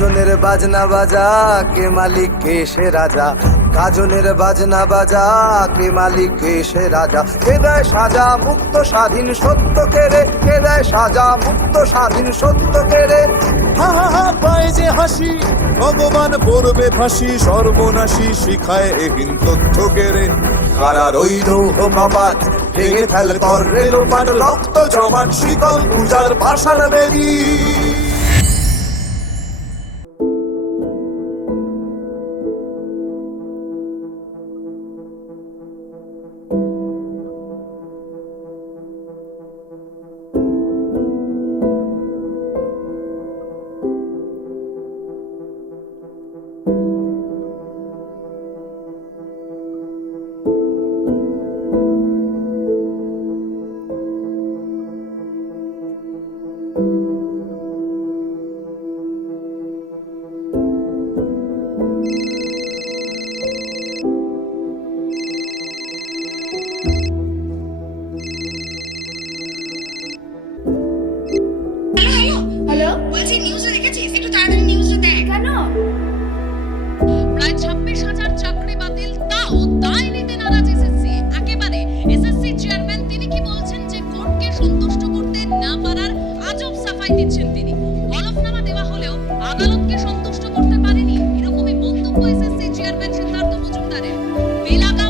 গাজনের বাজনা বাজা, কে মালিক, কে সে রাজা? গাজনের বাজনা বাজা, কে মালিক, কে সে রাজা? কে দেয় সাজা মুক্ত স্বাধীন সত্য কেড়ে কে দেয় সাজা মুক্ত স্বাধীন সত্য কেড়ে হা হা হা, পায় যে হাসি, ভগবান পড়বে ফাঁসি, সর্বনাশী শিখায় এহীন তথ্য কেড়ে কারা রইল হোমাবাদ ভেঙে ফেল কর রেলোপাট রক্ত, জমান শিকল, পূজার পাশার বেরিয়ে Pinaka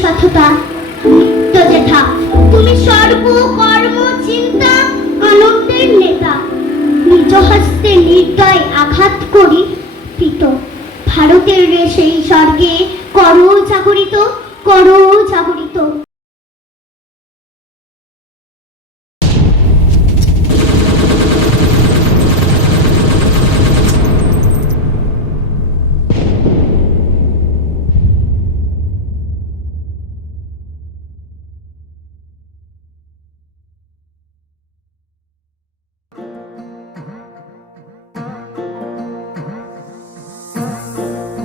sepatu.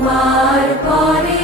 তোমার পরে